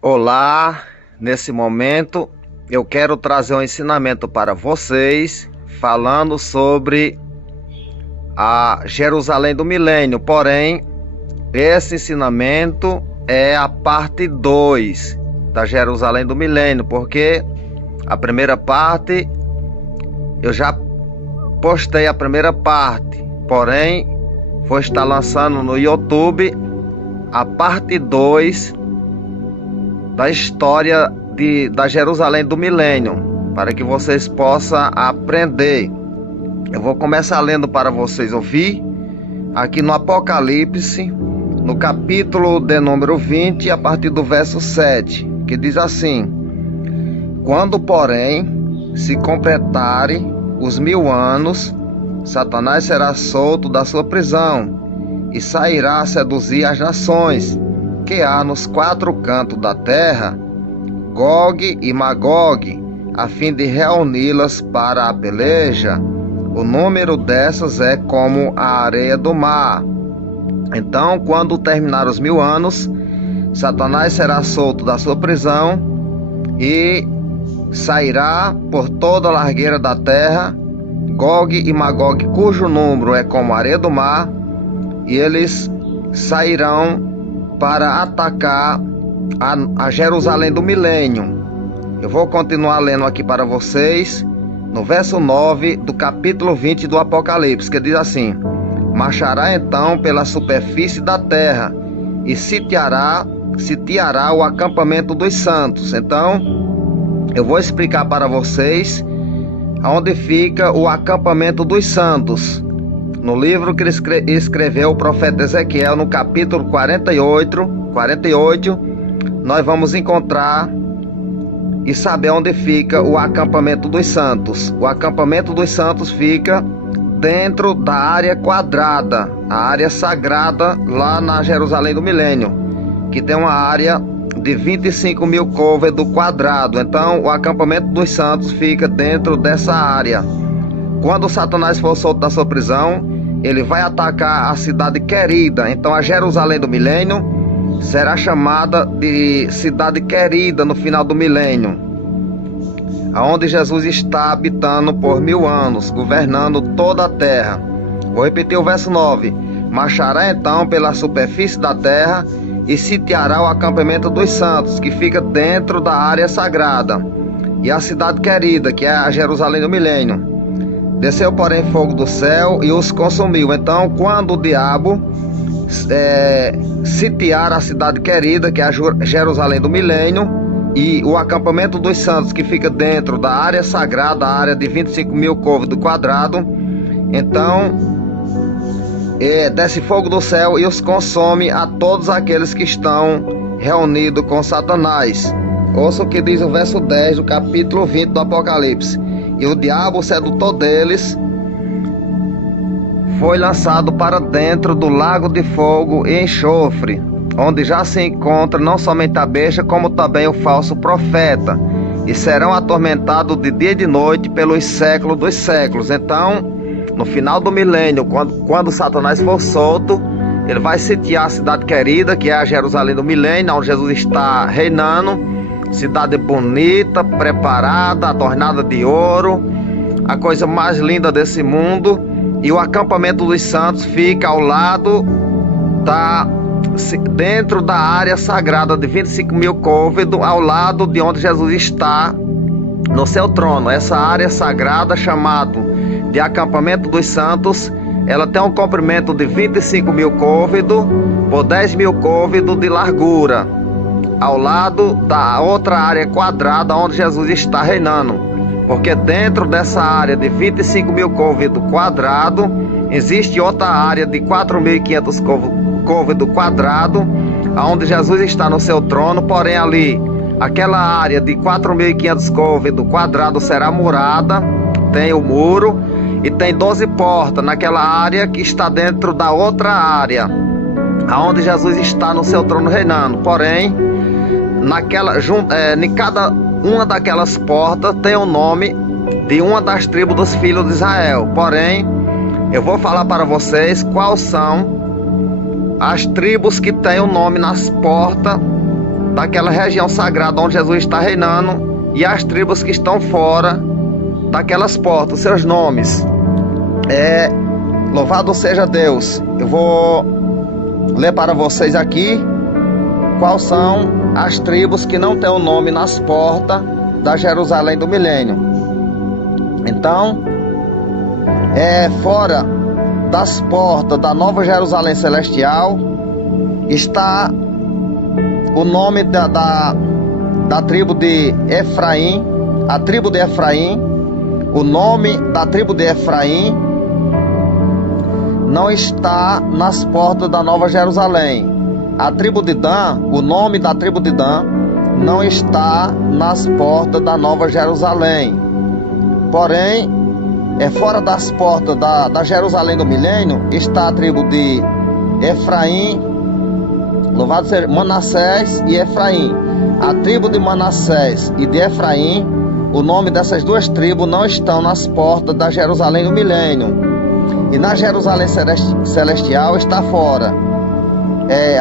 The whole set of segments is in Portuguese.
Olá, nesse momento eu quero trazer um ensinamento para vocês, falando sobre a Jerusalém do Milênio. Porém, esse ensinamento é a parte 2 da Jerusalém do Milênio, porque a primeira parte eu já postei a primeira parte, porém vou estar lançando no YouTube a parte 2 da história da Jerusalém do Milênio, para que vocês possam aprender. Eu vou começar lendo para vocês ouvir, aqui no Apocalipse, no capítulo de número 20, a partir do verso 7, que diz assim: Quando, porém, se completarem os 1000 anos, Satanás será solto da sua prisão e sairá a seduzir as nações que há nos 4 cantos da terra, Gog e Magog, a fim de reuni-las para a peleja. O número dessas é como a areia do mar. Então, quando terminar os 1000 anos, Satanás será solto da sua prisão e sairá por toda a largueira da terra, Gog e Magog, cujo número é como a areia do mar, e eles sairão para atacar a Jerusalém do Milênio. Eu vou continuar lendo aqui para vocês, no verso 9 do capítulo 20 do Apocalipse, que diz assim: Marchará então pela superfície da terra e sitiará o acampamento dos santos. Então, eu vou explicar para vocês onde fica o acampamento dos santos. No livro que escreveu o profeta Ezequiel, no capítulo 48, nós vamos encontrar e saber onde fica o acampamento dos santos. O acampamento dos santos fica dentro da área quadrada, a área sagrada lá na Jerusalém do Milênio, que tem uma área de 25.000 côvados quadrados. Então, o acampamento dos santos fica dentro dessa área. Quando Satanás for solto da sua prisão, ele vai atacar a cidade querida. Então, a Jerusalém do Milênio será chamada de cidade querida no final do milênio, aonde Jesus está habitando por 1000 anos, governando toda a terra. Vou repetir o verso 9: Marchará então pela superfície da terra e sitiará o acampamento dos santos, que fica dentro da área sagrada, e a cidade querida, que é a Jerusalém do Milênio. Desceu, porém, fogo do céu e os consumiu. Então, quando o diabo sitiar a cidade querida, que é a Jerusalém do Milênio, e o acampamento dos santos, que fica dentro da área sagrada, a área de 25.000 côvados quadrados, então desce fogo do céu e os consome a todos aqueles que estão reunidos com Satanás. Ouça o que diz o verso 10 do capítulo 20 do Apocalipse: E o diabo, o sedutor deles, foi lançado para dentro do lago de fogo e enxofre, onde já se encontra não somente a besta, como também o falso profeta, e serão atormentados de dia e de noite pelos séculos dos séculos. Então, no final do milênio, quando Satanás for solto, ele vai sitiar a cidade querida, que é a Jerusalém do Milênio, onde Jesus está reinando. Cidade bonita, preparada, adornada de ouro, a coisa mais linda desse mundo. E o acampamento dos santos fica ao lado dentro da área sagrada de 25.000 côvados, ao lado de onde Jesus está no seu trono. Essa área sagrada, chamada de acampamento dos santos, ela tem um comprimento de 25.000 côvados por 10.000 côvados de largura, ao lado da outra área quadrada onde Jesus está reinando. Porque dentro dessa área de 25.000 côvados quadrados, existe outra área de 4.500 côvados quadrados, onde Jesus está no seu trono. Porém, ali, aquela área de 4.500 côvados quadrados será murada, tem o muro, e tem 12 portas naquela área que está dentro da outra área, onde Jesus está no seu trono reinando. Porém, em cada uma daquelas portas tem o nome de uma das tribos dos filhos de Israel. Porém, eu vou falar para vocês quais são as tribos que têm o nome nas portas daquela região sagrada onde Jesus está reinando e as tribos que estão fora daquelas portas, seus nomes. Louvado seja Deus. Eu vou ler para vocês aqui quais são as tribos que não têm o nome nas portas da Jerusalém do milênio. Então, fora das portas da Nova Jerusalém Celestial está o nome da tribo de Efraim, a tribo de Efraim. O nome da tribo de Efraim não está nas portas da Nova Jerusalém. A tribo de Dan, o nome da tribo de Dan não está nas portas da Nova Jerusalém. Porém, fora das portas da Jerusalém do milênio está a tribo de Efraim, louvado seja Manassés e Efraim. A tribo de Manassés e de Efraim, o nome dessas duas tribos não estão nas portas da Jerusalém do milênio. E na Jerusalém Celestial está fora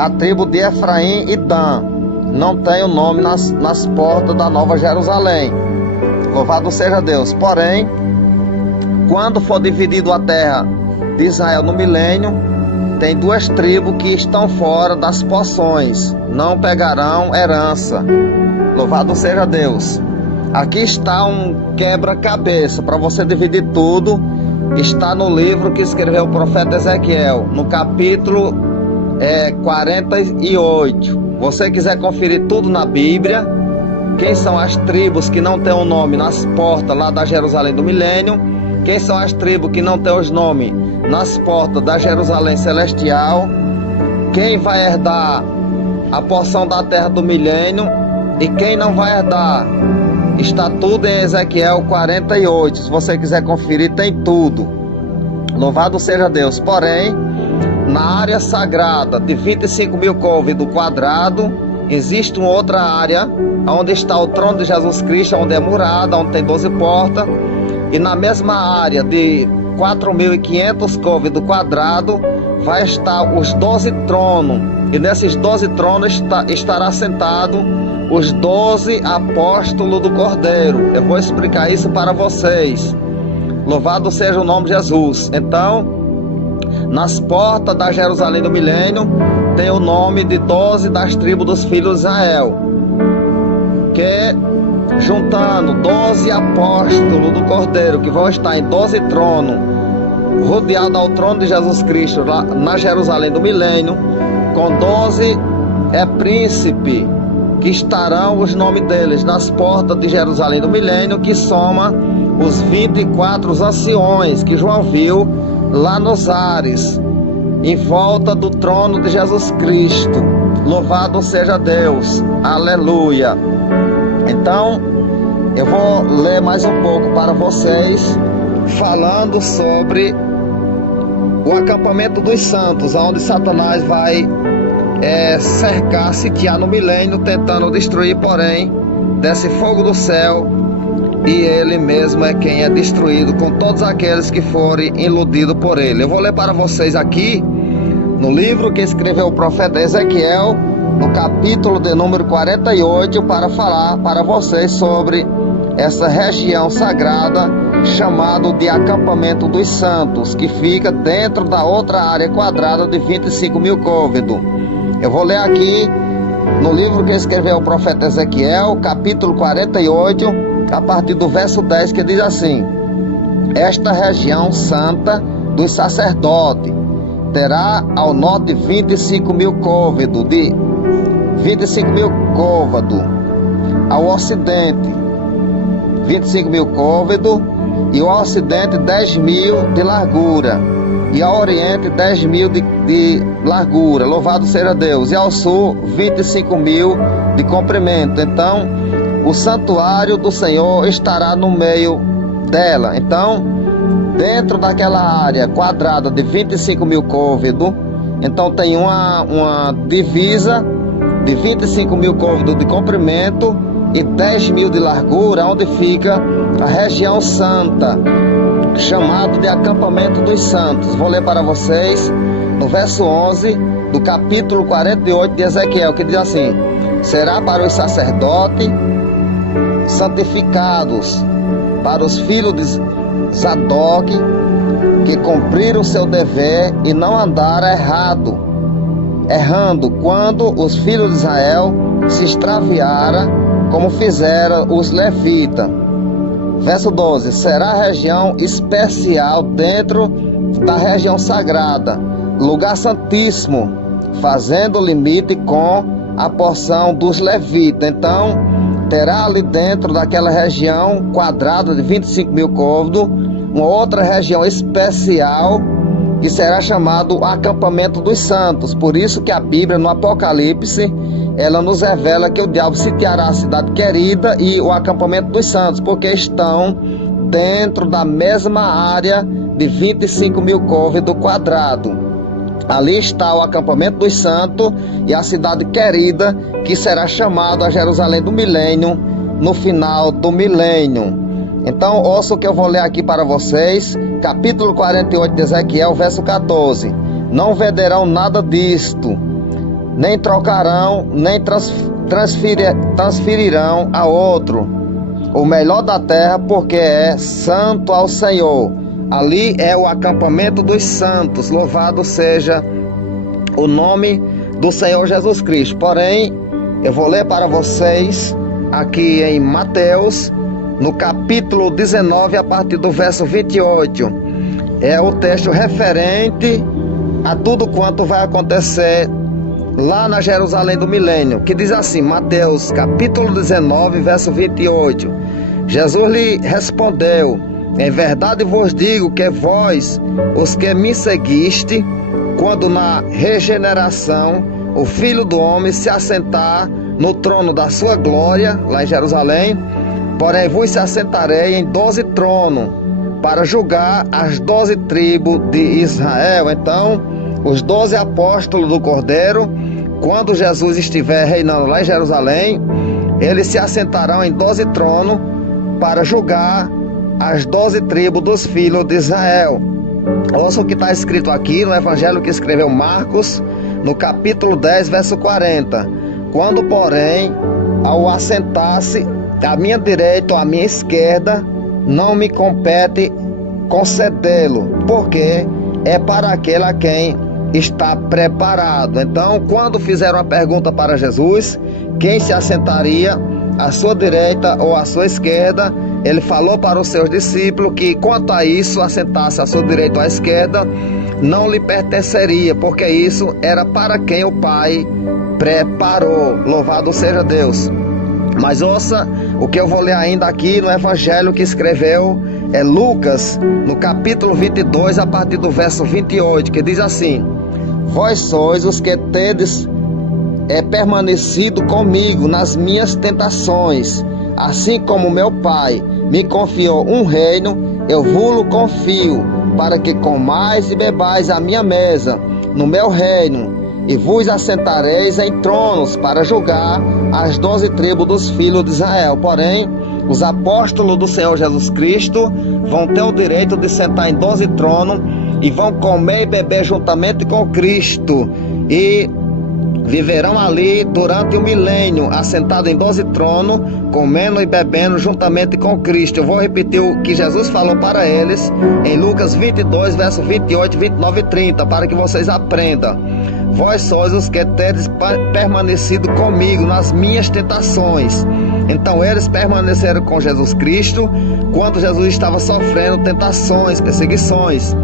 a tribo de Efraim e Dan. Não tem o nome nas portas da Nova Jerusalém. Louvado seja Deus. Porém, quando for dividido a terra de Israel no milênio, tem duas tribos que estão fora das poções, não pegarão herança. Louvado seja Deus. Aqui está um quebra-cabeça para você dividir tudo. Está no livro que escreveu o profeta Ezequiel, no capítulo 48. Você quiser conferir tudo na Bíblia, quem são as tribos que não têm o nome nas portas lá da Jerusalém do milênio, quem são as tribos que não têm os nomes nas portas da Jerusalém Celestial, quem vai herdar a porção da terra do milênio e quem não vai herdar. Está tudo em Ezequiel 48. Se você quiser conferir, tem tudo. Louvado seja Deus. Porém, na área sagrada de 25 mil côvados quadrados, existe uma outra área onde está o trono de Jesus Cristo, onde é murada, onde tem 12 portas. E na mesma área de 4.500 côvados quadrados vai estar os 12 tronos. E nesses 12 tronos estará sentado os 12 apóstolos do Cordeiro. Eu vou explicar isso para vocês. Louvado seja o nome de Jesus. Então, nas portas da Jerusalém do milênio tem o nome de 12 das tribos dos filhos de Israel, que juntando 12 apóstolos do Cordeiro, que vão estar em 12 tronos, rodeado ao trono de Jesus Cristo lá na Jerusalém do milênio, com 12 príncipes, que estarão os nomes deles nas portas de Jerusalém do milênio, que soma os 24 anciões que João viu lá nos ares, em volta do trono de Jesus Cristo. Louvado seja Deus, aleluia. Então, eu vou ler mais um pouco para vocês, falando sobre o acampamento dos santos, onde Satanás vai cercar, sitiar no milênio, tentando destruir, porém, desce fogo do céu, e ele mesmo é quem é destruído, com todos aqueles que forem iludidos por ele. Eu vou ler para vocês aqui, no livro que escreveu o profeta Ezequiel, no capítulo de número 48, para falar para vocês sobre essa região sagrada, chamado de acampamento dos santos, que fica dentro da outra área quadrada de 25 mil côvados. Eu vou ler aqui no livro que escreveu o profeta Ezequiel, capítulo 48, a partir do verso 10, que diz assim: esta região santa dos sacerdotes terá ao norte 25 mil côvados, de 25 mil côvados, ao ocidente 25 mil côvados, e ao ocidente 10 mil de largura, e ao oriente 10 mil de largura, louvado seja Deus, e ao sul 25 mil de comprimento. Então, o santuário do Senhor estará no meio dela. Então, dentro daquela área quadrada de 25 mil côvados, então tem uma divisa de 25 mil côvados de comprimento e 10 mil de largura, onde fica a região santa, chamado de acampamento dos santos. Vou ler para vocês no verso 11 do capítulo 48 de Ezequiel, que diz assim: será para os sacerdotes santificados, para os filhos de Zadok, que cumpriram seu dever e não andaram errando, quando os filhos de Israel se extraviaram, como fizeram os levitas. Verso 12: será região especial dentro da região sagrada, lugar santíssimo, fazendo limite com a porção dos levitas. Então, terá ali dentro daquela região quadrada de 25 mil côvados, uma outra região especial, que será chamado acampamento dos santos. Por isso que a Bíblia, no Apocalipse, ela nos revela que o diabo sitiará a cidade querida e o acampamento dos santos, porque estão dentro da mesma área de 25 mil côvados quadrados. Ali está o acampamento dos santos e a cidade querida, que será chamada a Jerusalém do milênio, no final do milênio. Então, ouça o que eu vou ler aqui para vocês, capítulo 48 de Ezequiel, verso 14. Não venderão nada disto, nem trocarão, nem transferirão a outro o melhor da terra, porque é santo ao Senhor. Ali é o acampamento dos santos, louvado seja o nome do Senhor Jesus Cristo. Porém, eu vou ler para vocês aqui em Mateus, no capítulo 19, a partir do verso 28. É o texto referente a tudo quanto vai acontecer lá na Jerusalém do milênio, que diz assim, Mateus capítulo 19, verso 28. Jesus lhe respondeu: em verdade vos digo que vós, os que me seguiste, quando na regeneração o Filho do Homem se assentar no trono da sua glória, lá em Jerusalém, porém vos se assentarei em 12 tronos, para julgar as 12 tribos de Israel. Então, os 12 apóstolos do Cordeiro, quando Jesus estiver reinando lá em Jerusalém, eles se assentarão em 12 tronos para julgar as 12 tribos dos filhos de Israel. Ouça o que está escrito aqui no evangelho que escreveu Marcos, no capítulo 10, verso 40. Quando, porém, ao assentar-se à minha direita ou à minha esquerda, não me compete concedê-lo, porque é para aquele a quem está preparado. Então, quando fizeram a pergunta para Jesus, quem se assentaria à sua direita ou à sua esquerda, ele falou para os seus discípulos que, quanto a isso, assentar-se à sua direita ou à esquerda, não lhe pertenceria, porque isso era para quem o Pai preparou. Louvado seja Deus. Mas ouça o que eu vou ler ainda aqui no evangelho que escreveu Lucas, no capítulo 22, a partir do verso 28, que diz assim: vós sois os que tendes permanecido comigo nas minhas tentações, assim como meu Pai me confiou um reino, eu vos confio, para que comais e bebais a minha mesa no meu reino, e vos assentareis em tronos para julgar as 12 tribos dos filhos de Israel. Porém, os apóstolos do Senhor Jesus Cristo vão ter o direito de sentar em 12 tronos e vão comer e beber juntamente com Cristo, e viverão ali durante o milênio, assentado em 12 tronos, comendo e bebendo juntamente com Cristo. Eu vou repetir o que Jesus falou para eles em Lucas 22, verso 28, 29 e 30, para que vocês aprendam. Vós sois os que tendes permanecido comigo nas minhas tentações. Então eles permaneceram com Jesus Cristo quando Jesus estava sofrendo tentações, perseguições.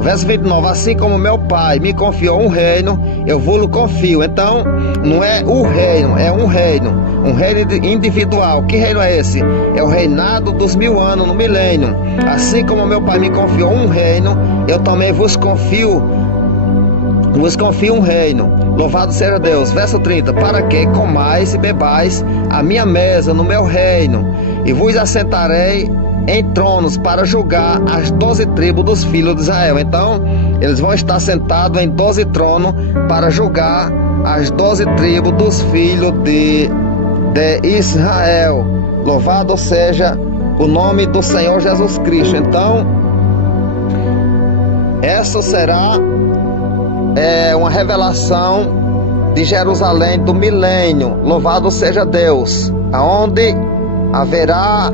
Verso 29, assim como meu Pai me confiou um reino, eu vos confio. Então, não é o reino, é um reino individual. Que reino é esse? É o reinado dos 1000 anos no milênio. Assim como meu Pai me confiou um reino, eu também vos confio um reino. Louvado seja Deus. Verso 30, para que comais e bebais a minha mesa no meu reino, e vos assentarei em tronos para julgar as 12 tribos dos filhos de Israel. Então, eles vão estar sentados em 12 tronos para julgar as 12 tribos dos filhos de Israel. Louvado seja o nome do Senhor Jesus Cristo. Então, essa será uma revelação de Jerusalém do milênio, louvado seja Deus, aonde haverá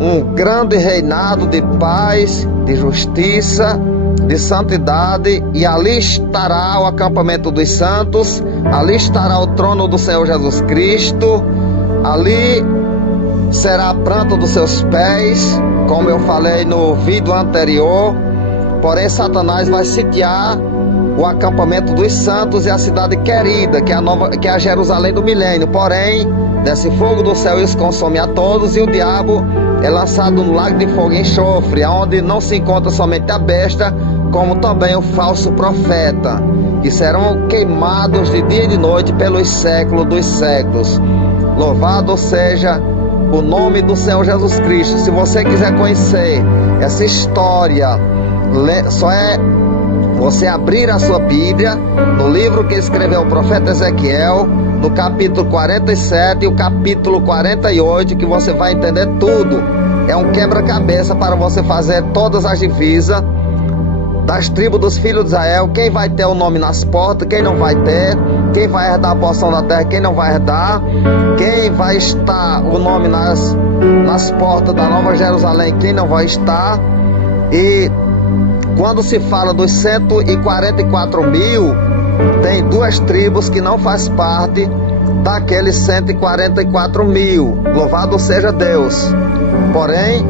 um grande reinado de paz, de justiça, de santidade, e ali estará o acampamento dos santos, ali estará o trono do Senhor Jesus Cristo, ali será a planta dos seus pés, como eu falei no vídeo anterior. Porém, Satanás vai sitiar o acampamento dos santos e a cidade querida, que é a Jerusalém do milênio. Porém, desce fogo do céu e os consome a todos, e o diabo é lançado no lago de fogo e enxofre, onde não se encontra somente a besta, como também o falso profeta, que serão queimados de dia e de noite pelos séculos dos séculos. Louvado seja o nome do Senhor Jesus Cristo. Se você quiser conhecer essa história, só é você abrir a sua Bíblia no livro que escreveu o profeta Ezequiel, no capítulo 47 e o capítulo 48, que você vai entender tudo. É um quebra-cabeça para você fazer todas as divisas das tribos dos filhos de Israel, quem vai ter o nome nas portas, quem não vai ter, quem vai herdar a porção da terra, quem não vai herdar, quem vai estar o nome nas portas da Nova Jerusalém, quem não vai estar. E quando se fala dos 144 mil, tem duas tribos que não faz parte daqueles 144 mil, louvado seja Deus. Porém,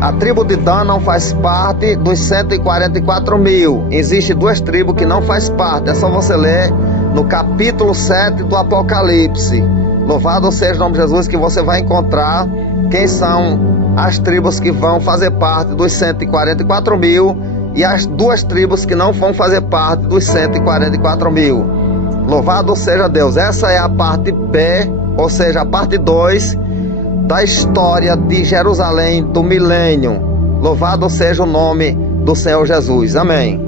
a tribo de Dan não faz parte dos 144 mil. Existem duas tribos que não faz parte. É só você ler no capítulo 7 do Apocalipse. Louvado seja o nome de Jesus, que você vai encontrar quem são as tribos que vão fazer parte dos 144 mil e as duas tribos que não vão fazer parte dos 144 mil. Louvado seja Deus. Essa é a parte B, ou seja, a parte 2 da história de Jerusalém do milênio. Louvado seja o nome do Senhor Jesus. Amém.